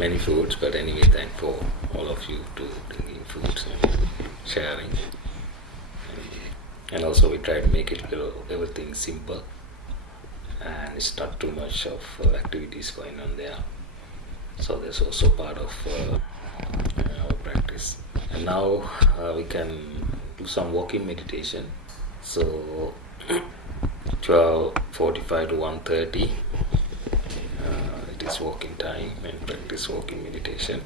many foods, but anyway, thank for all of you to bringing foods and sharing. And also we try to make it everything simple, and it's not too much of activities going on there. So that's also part of our practice. And now we can do some walking meditation. So 12:45 to 1:30 it is walking time and practice walking meditation.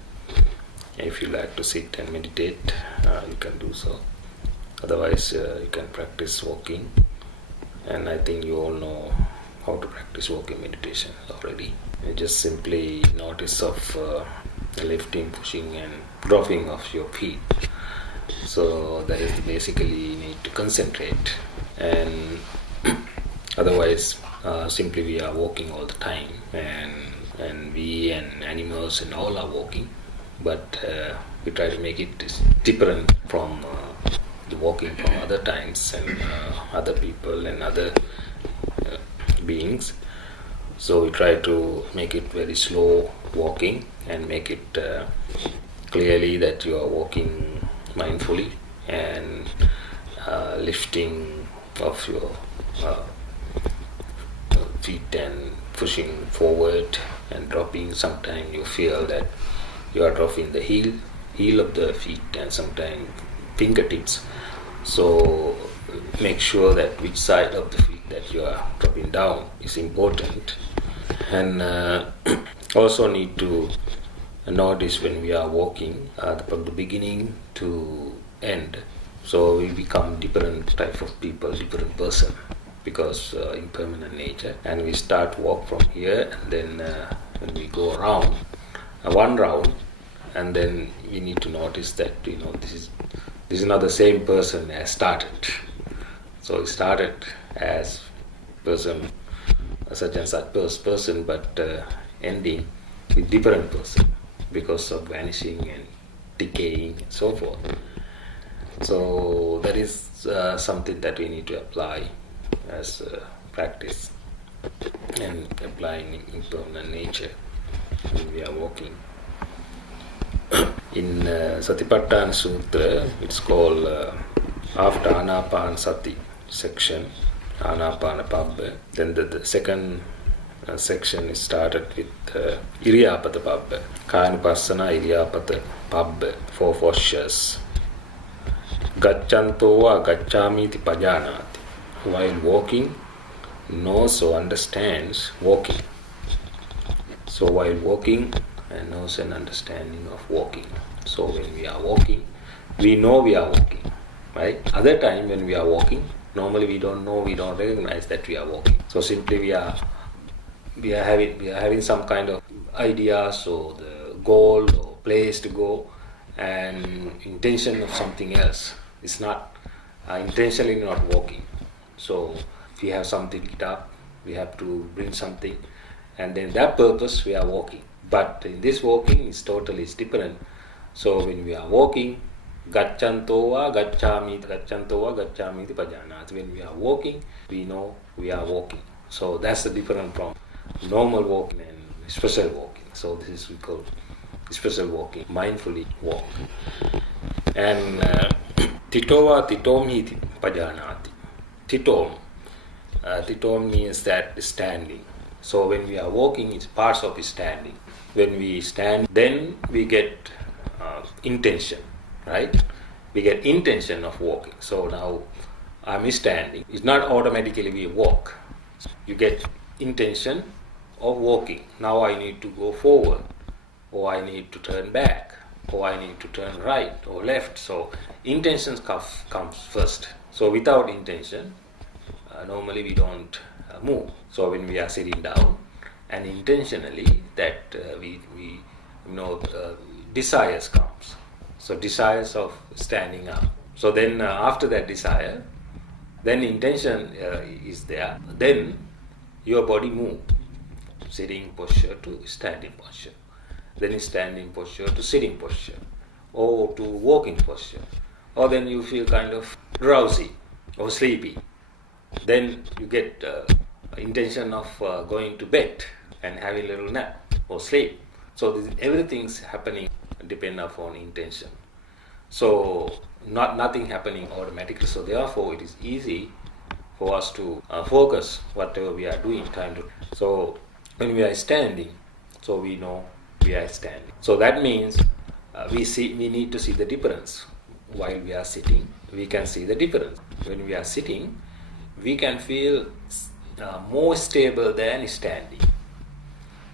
If you like to sit and meditate, you can do so. Otherwise, you can practice walking. And I think you all know how to practice walking meditation already. You just simply notice of lifting, pushing and dropping of your feet. So that is basically you need to concentrate. And otherwise, simply we are walking all the time, and we and animals and all are walking, but we try to make it different from the walking from other times and other people and other beings. So we try to make it very slow walking and make it clearly that you are walking mindfully and lifting of your feet and pushing forward and dropping. Sometimes you feel that you are dropping the heel of the feet and sometimes fingertips. So make sure that which side of the feet that you are dropping down is important. And also need to notice when we are walking from the beginning to end. So we become different type of people, different person, because impermanent nature. And we start walk from here, and then when we go around one round, and then we need to notice that this is not the same person as started. So it started as person, such and such person, but ending with different person because of vanishing and decaying and so forth. So that is something that we need to apply as practice and applying impermanent nature when we are walking. In Satipatthana Sutra, it's called after Anapanasati section, Anapanapabba. Then the second section is started with Iriyapata Pabba, Kayanupassana Iriyapata Pabba, 4 postures. Gacchanto va gaccamiti pajanati. While walking, knows or understands walking. So while walking, and knows an understanding of walking. So when we are walking, we know we are walking, right? Other time when we are walking, normally we don't know, we don't recognize that we are walking. So simply we are having some kind of ideas or the goal or place to go, and intention of something else. It's not intentionally not walking. So if we have something lit up, we have to bring something, and then that purpose we are walking. But in this walking is totally different. So when we are walking, gacchanto va gaccamiti pajanati. When we are walking, we know we are walking. So that's the difference from normal walking and special walking. So this is we call special walking, mindfully walk. And tito va titomiti pajanati. Titom means that standing. So when we are walking, it's parts of standing. When we stand, then we get intention, right? We get intention of walking. So now I'm standing. It's not automatically we walk. You get intention of walking. Now I need to go forward, or I need to turn back, or I need to turn right or left. So intention comes first. So without intention, normally we don't move. So when we are sitting down, and intentionally that desires comes. So desires of standing up. So then after that desire, then intention is there. Then your body move, sitting posture to standing posture. Then standing posture to sitting posture, or to walking posture. Or then you feel kind of drowsy or sleepy. Then you get intention of going to bed and having a little nap or sleep. So everything's happening depend upon intention. So nothing happening automatically. So therefore, it is easy for us to focus whatever we are doing. So when we are standing, so we know we are standing. So that means we need to see the difference. While we are sitting, we can see the difference. When we are sitting, we can feel more stable than standing.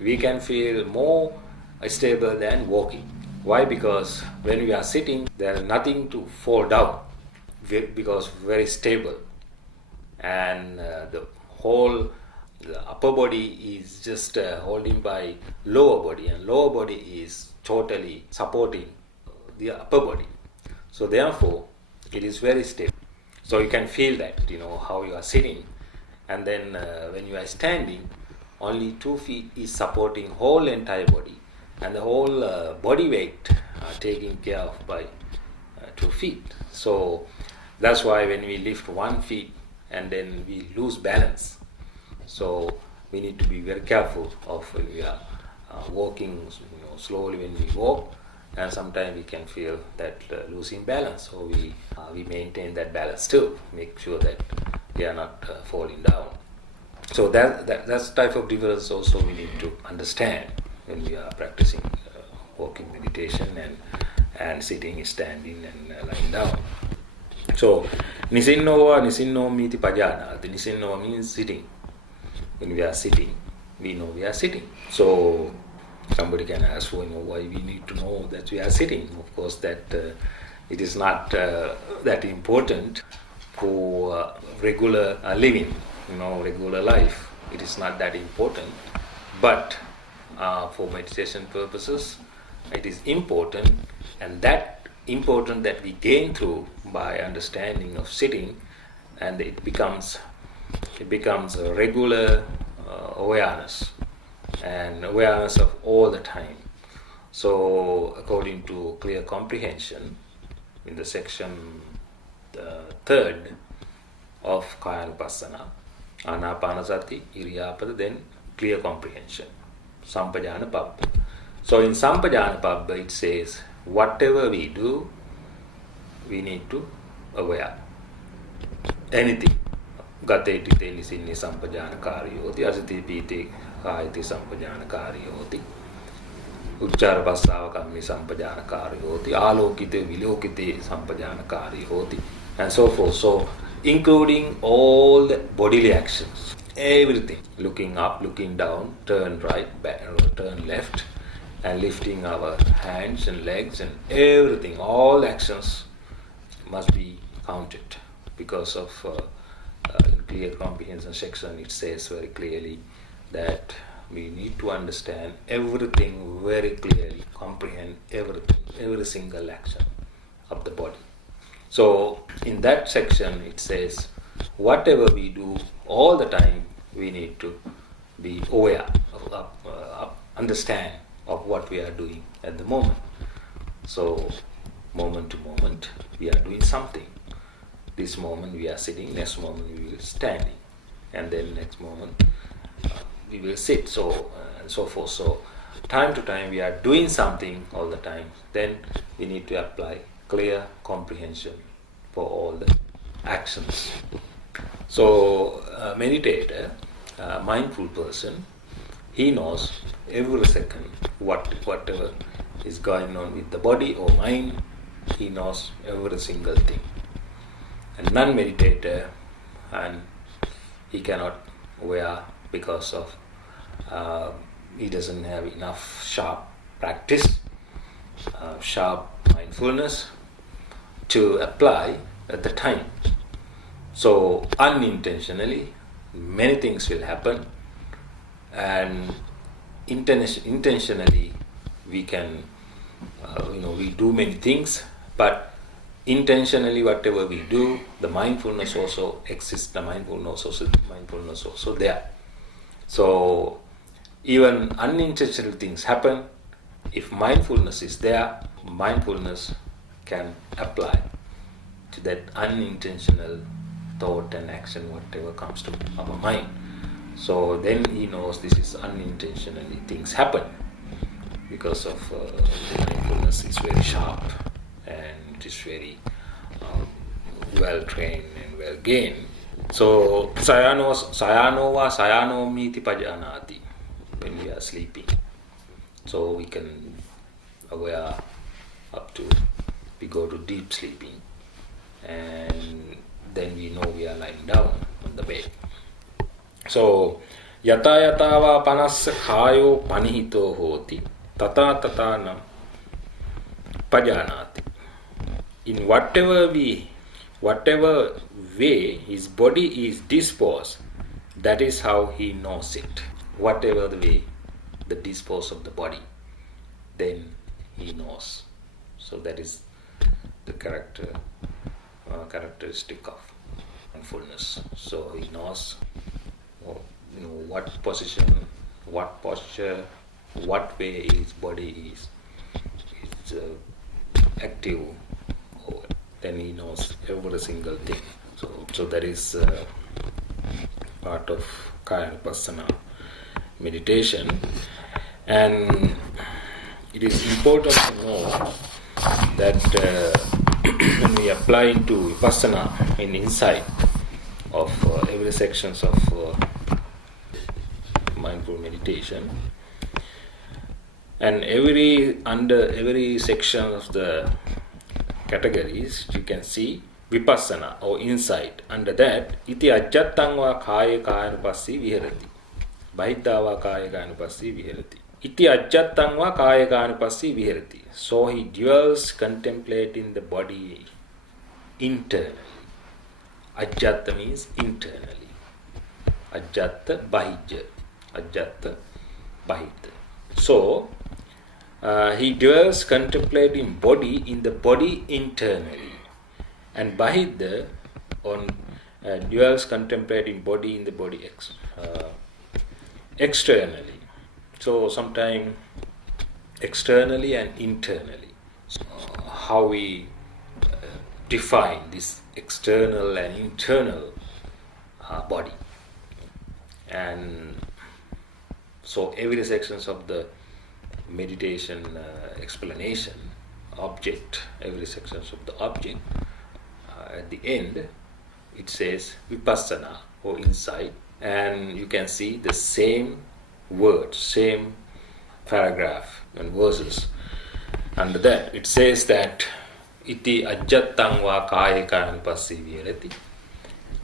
We can feel more stable than walking. Why? Because when we are sitting, there is nothing to fall down, because very stable, and the upper body is just holding by lower body, and lower body is totally supporting the upper body. So therefore, it is very stable. So you can feel that, how you are sitting, and then when you are standing, only 2 feet is supporting whole entire body, and the whole body weight taken care of by 2 feet. So that's why when we lift 1 feet and then we lose balance. So we need to be very careful of when we are walking, slowly when we walk, and sometimes we can feel that losing balance. So we maintain that balance too, make sure that we are not falling down. So that's type of difference also we need to understand when we are practicing walking meditation and sitting, standing, and lying down. So nisinno miti pajanati. Nisinno means sitting. When we are sitting, we know we are sitting. So somebody can ask, why we need to know that we are sitting. Of course, that it is not that important for regular living, regular life. It is not that important. But for meditation purposes, it is important, and that important that we gain through by understanding of sitting, and it becomes a regular awareness, and awareness of all the time. So according to clear comprehension, in the section 3rd of Kayanupassana, Anapanasati, Iriyapada, then clear comprehension, Sampajana Pabbha. So in Sampajana Pabbha it says, whatever we do, we need to aware. Anything. Gate tite nisinni sampajanakāri hoti, asati pīte kāyati sampajanakāri hoti, uchchara passāva kammi sampajanakāri hoti, ālokite vilokite sampajanakāri hoti, and so forth. So including all the bodily actions, everything, looking up, looking down, turn right, back, turn left, and lifting our hands and legs and everything, all actions must be counted. Because of in clear comprehension section, it says very clearly that we need to understand everything very clearly, comprehend everything, every single action of the body. So in that section it says, whatever we do all the time, we need to be aware of understand of what we are doing at the moment. So moment to moment we are doing something. This moment we are sitting, next moment we will standing, and then next moment we will sit, so and so forth. So time to time we are doing something all the time. Then we need to apply clear comprehension for all the actions. So meditator, mindful person, he knows every second whatever is going on with the body or mind. He knows every single thing. And non-meditator, and he cannot aware because of he doesn't have enough sharp practice, sharp mindfulness to apply at the time. So unintentionally many things will happen, and intentionally we can we do many things, but intentionally whatever we do, the mindfulness also exists, the mindfulness also there. So even unintentional things happen. If mindfulness is there, mindfulness can apply to that unintentional thought and action, whatever comes to our mind. So then he knows this is unintentionally things happen. because of mindfulness is very sharp and it is very well trained and well gained. So sayano va sayanomi iti pajanati, when we are sleeping. So we can aware up to we go to deep sleeping, and then we know we are lying down on the bed. So yata yata va panassa khayo panihito hoti tata tatanam pajanati. In whatever way his body is disposed, that is how he knows it. Whatever the way the dispose of the body, then he knows. So that is the characteristic of mindfulness. So he knows, what position, what posture, what way his body is active, then he knows every single thing. So that is part of Kayanupassana meditation, and it is important to know that when we apply into Vipassana in insight of every sections of mindful meditation, and under every section of the categories you can see Vipassana or insight. Under that, iti ajjattang va kaya kayanupassi viharati, bahiddha va kaya kayanupassi viharati. Iti ajjattang va kaya kayanupassi viharati. So he dwells contemplating the body internally. Ajjatta means internally. Ajjatta bahijja. Ajjatta bahijja. So he dwells contemplating body in the body internally, and bahidha dwells contemplating body in the body externally. So sometimes externally and internally. So, how we define this external and internal body, and so every sections of the meditation explanation object, every sections of the object, at the end it says Vipassana or insight, and you can see the same word, same paragraph and verses. Under that it says that iti ajjattang va kaya kayanupassi viharati,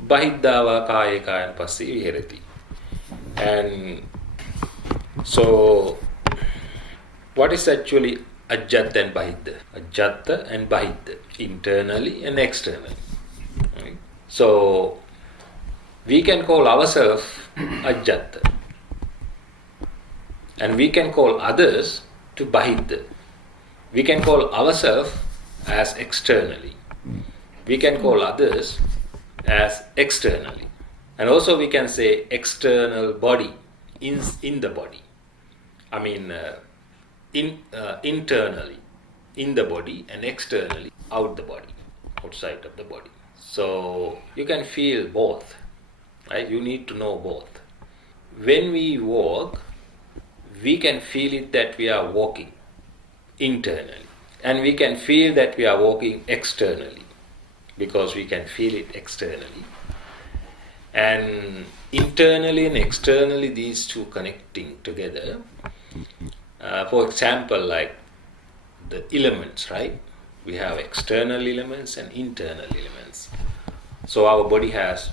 bahiddha va kaya kayanupassi viharati. And so what is actually ajjatta and bahiddha? Ajjatta and bahiddha, internally and externally. Right? So we can call ourselves ajjatta, and we can call others to bahiddha. We can call ourselves as externally. We can call others as externally. And also we can say external body, in the body. I mean internally in the body, and externally out the body, outside of the body. So you can feel both, right? You need to know both. When we walk, we can feel it that we are walking internally, and we can feel that we are walking externally, because we can feel it externally. And internally and externally, these two connecting together. For example, like the elements, right? We have external elements and internal elements. So our body has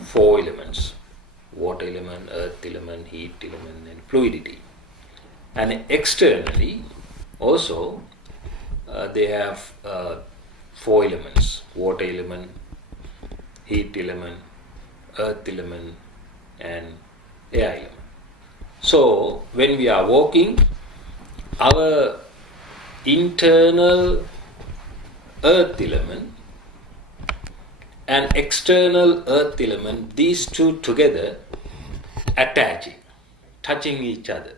4 elements: water element, earth element, heat element, and fluidity. And externally also they have 4 elements: water element, heat element, earth element, and air element. So when we are walking, our internal earth element and external earth element, these two together attaching, touching each other.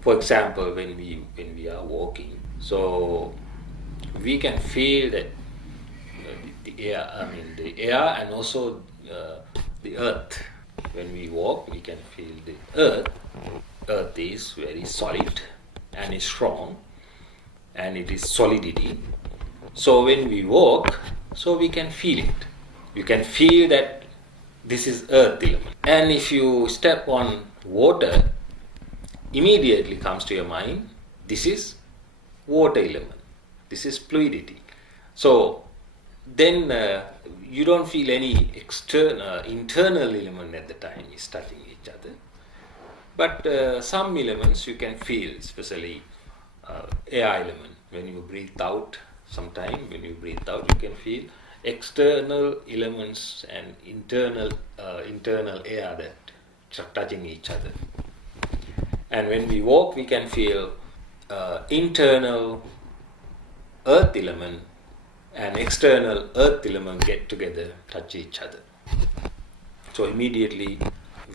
For example, when we are walking, so we can feel that the air and also the earth. When we walk, we can feel the earth. Earth is very solid and is strong, and it is solidity. So when we walk, so we can feel it. You can feel that this is earth element. And if you step on water, immediately comes to your mind, this is water element. This is fluidity. So then you don't feel any internal element at the time is touching each other. But some elements you can feel, especially air element. When you breathe out, sometime when you breathe out, you can feel external elements and internal air that touching each other. And when we walk, we can feel internal earth element and external earth element get together, touch each other. So immediately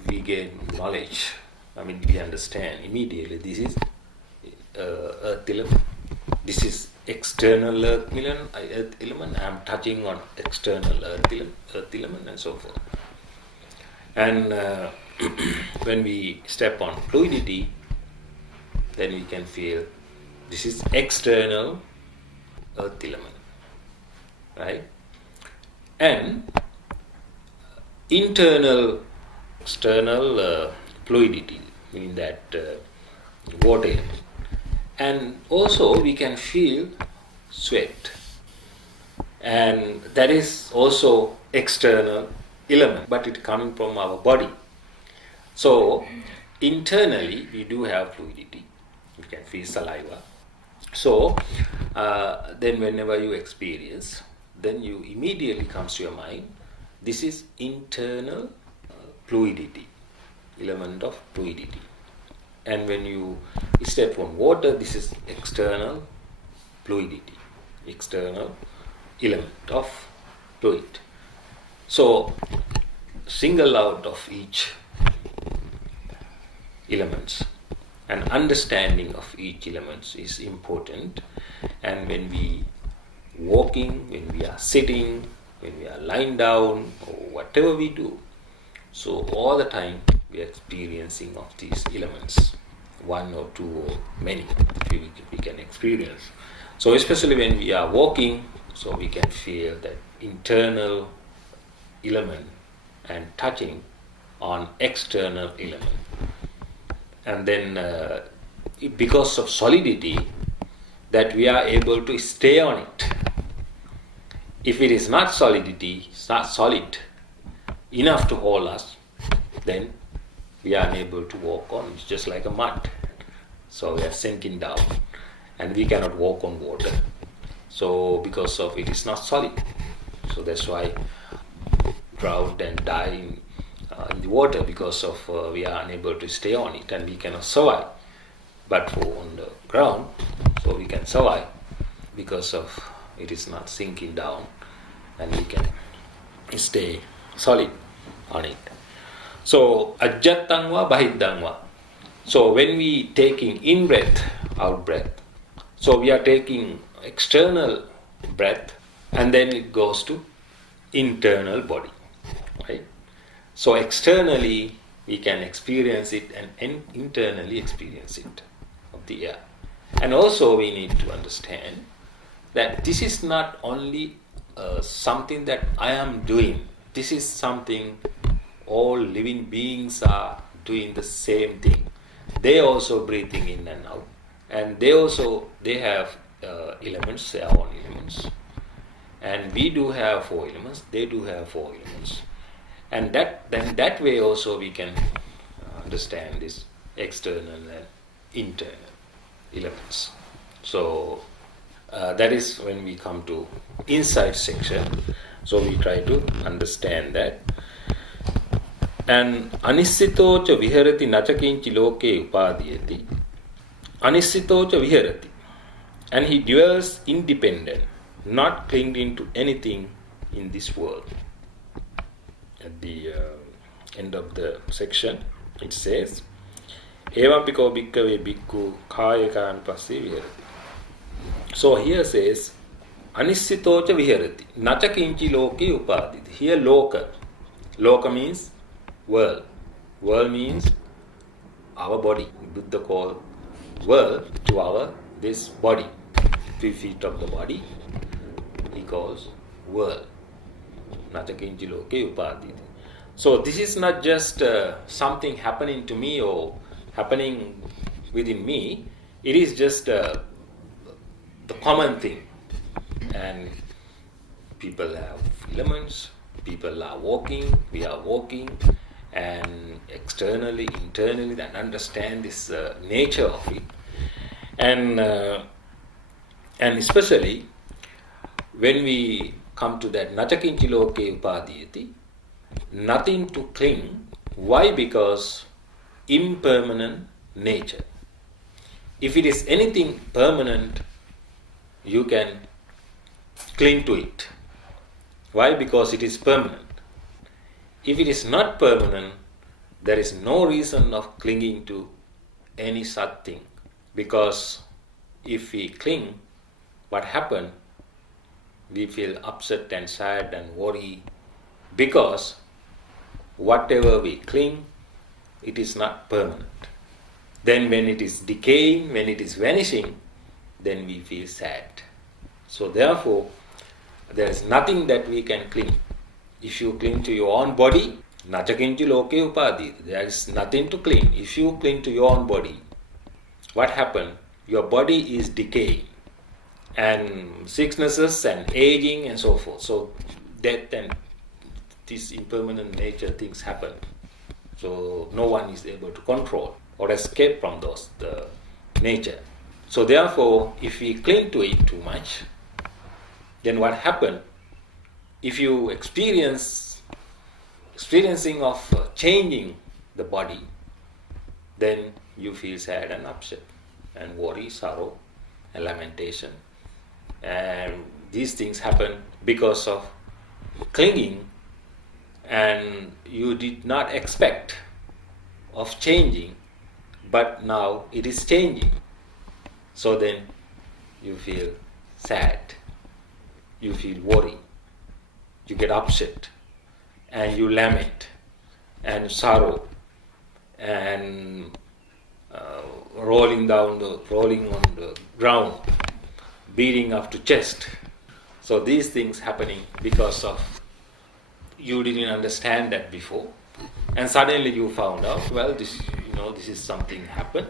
we gain knowledge. We understand immediately this is earth element. This is external earth element. I am touching on external earth element, and so forth. And when we step on fluidity, then we can feel this is external earth element, right? And external fluidity, meaning that water element. And also we can feel sweat, and that is also external element, but it coming from our body. So internally we do have fluidity. You can feel saliva. So then whenever you experience, then you immediately comes to your mind, this is internal fluidity, element of fluidity. And when you step on water, this is external fluidity, external element of fluid. So single out of each elements, and understanding of each elements is important. And when we walking, when we are sitting, when we are lying down, or whatever we do, so all the time we are experiencing of these elements, one or two or many we can experience. So especially when we are walking, so we can feel that internal element and touching on external element. And then because of solidity, that we are able to stay on it. If it is not solidity, it's not solid enough to hold us, then we are unable to walk on. It's just like a mud. So we are sinking down, and we cannot walk on water. So because of it is not solid. So that's why drowned and die in the water, because of we are unable to stay on it, and we cannot survive. But for on the ground, so we can survive because of it is not sinking down, and we can stay solid on it. So ajjattangva bahiddangva. So when we taking in breath, out breath, so we are taking external breath, and then it goes to internal body, right? So externally we can experience it, and internally experience it of the air. And also we need to understand that this is not only something that I am doing. This is something all living beings are doing the same thing. They also breathing in and out, and they have elements, their own elements. And we do have 4 elements, they do have 4 elements. And that way also we can understand this external and internal elements. So that is when we come to inside section. So we try to understand that. And anissitocha viharati nachakinchi loke upadiyati. Anissitocha viharati. And he dwells independent, not clinging to anything in this world. At the end of the section, it says, Evampiko bhikkave bhikkhu khayakanupassi viharati. So here says, Anissitocha viharati, nachakinchi loke upaditi. Here loka. Loka means world. World means our body. Buddha called world to our this body. 3 feet of the body he calls world. Nachakinchi loke upaditi. So this is not just something happening to me or happening within me. It is just the common thing. And people have filaments, people are walking, we are walking, and externally, internally, and understand this nature of it. And especially when we come to that nachakinchi loke upadiyati, nothing to cling. Why? Because impermanent nature. If it is anything permanent, you can cling to it. Why? Because it is permanent. If it is not permanent, there is no reason of clinging to any such thing. Because if we cling, what happens? We feel upset and sad and worry, because whatever we cling, it is not permanent. Then when it is decaying, when it is vanishing, then we feel sad. So therefore, there is nothing that we can cling. If you cling to your own body, nachakinchi loke upadi, there is nothing to cling. If you cling to your own body, what happens? Your body is decaying, and sicknesses and aging and so forth. So death and these impermanent nature things happen. So no one is able to control or escape from those the nature. So therefore, if we cling to it too much, then what happens? If you experiencing of changing the body, then you feel sad and upset and worry, sorrow and lamentation. And these things happen because of clinging, and you did not expect of changing, but now it is changing. So then you feel sad, you feel worry, you get upset, and you lament, and sorrow, and rolling on the ground, beating up to chest. So these things happening because of you didn't understand that before, and suddenly you found out, well, this is something happened,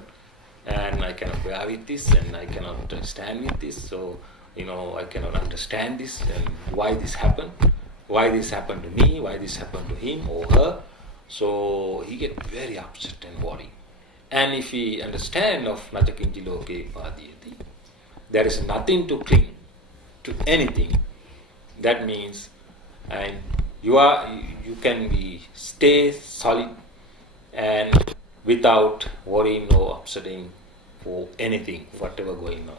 and I cannot bear with this, and I cannot stand with this. So I cannot understand this, and why this happened to me, why this happened to him or her. So he get very upset and worried. And if we understand of nachakinchi loke upadiyati, there is nothing to cling to anything. That means, and you can stay solid and without worrying or upsetting for anything, whatever going on.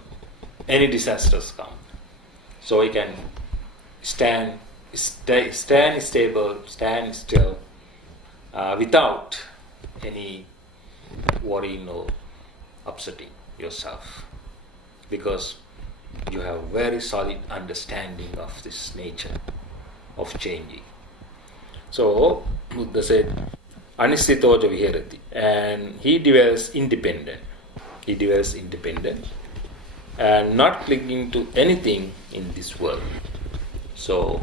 Any disasters come. So we can stand stable, stand still, without any worrying or upsetting yourself, because you have very solid understanding of this nature of changing. So Buddha said, Anisthitoja viherati, and he dwells independent. He dwells independent and not clinging to anything in this world. So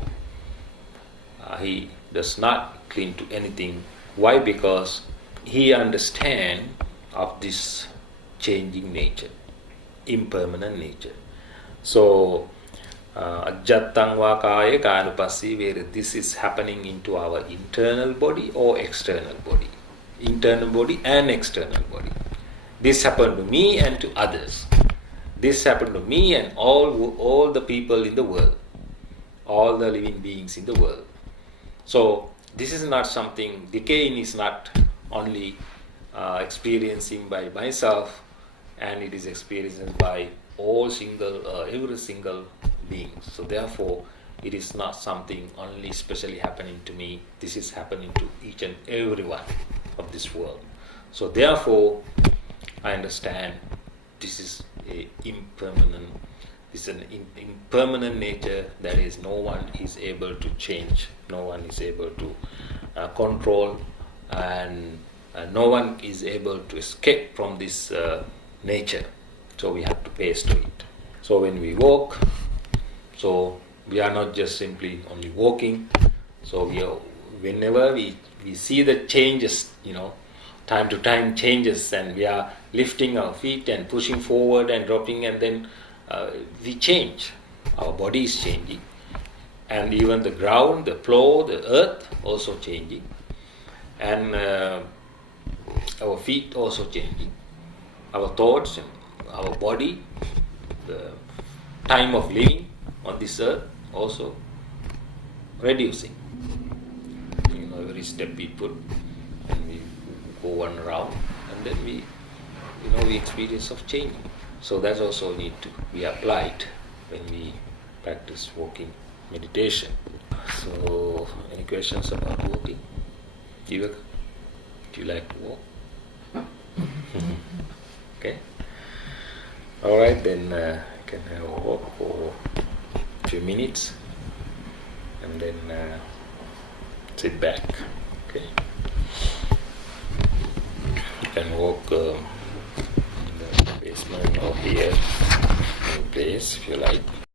he does not cling to anything. Why? Because he understands of this changing nature, impermanent nature. So ajjattang va kaya kanupassi, where this is happening into our internal body or external body, internal body and external body. This happened to me and to others. This happened to me and all the people in the world, all the living beings in the world. So this is not something, decaying is not only experiencing by myself, and it is experienced by every single being. So therefore, it is not something only specially happening to me. This is happening to each and every one of this world. So therefore, I understand this is a impermanent. It's an impermanent nature, that is, no one is able to change, no one is able to control, and no one is able to escape from this nature. So we have to pace to it. So when we walk, so we are not just simply only walking. So whenever we see the changes, time to time changes, and we are lifting our feet and pushing forward and dropping, and then we change. Our body is changing, and even the ground, the floor, the earth also changing, and our feet also changing, our thoughts and our body, the time of living on this earth also reducing. Every step we put, and we go one round, and then we experience of change. So that also need to be applied when we practice walking meditation. So any questions about walking? Vivek, do you like to walk? Okay. All right, then you can have a walk for a few minutes, and then sit back. Okay. You can walk in the basement or here, any place if you like.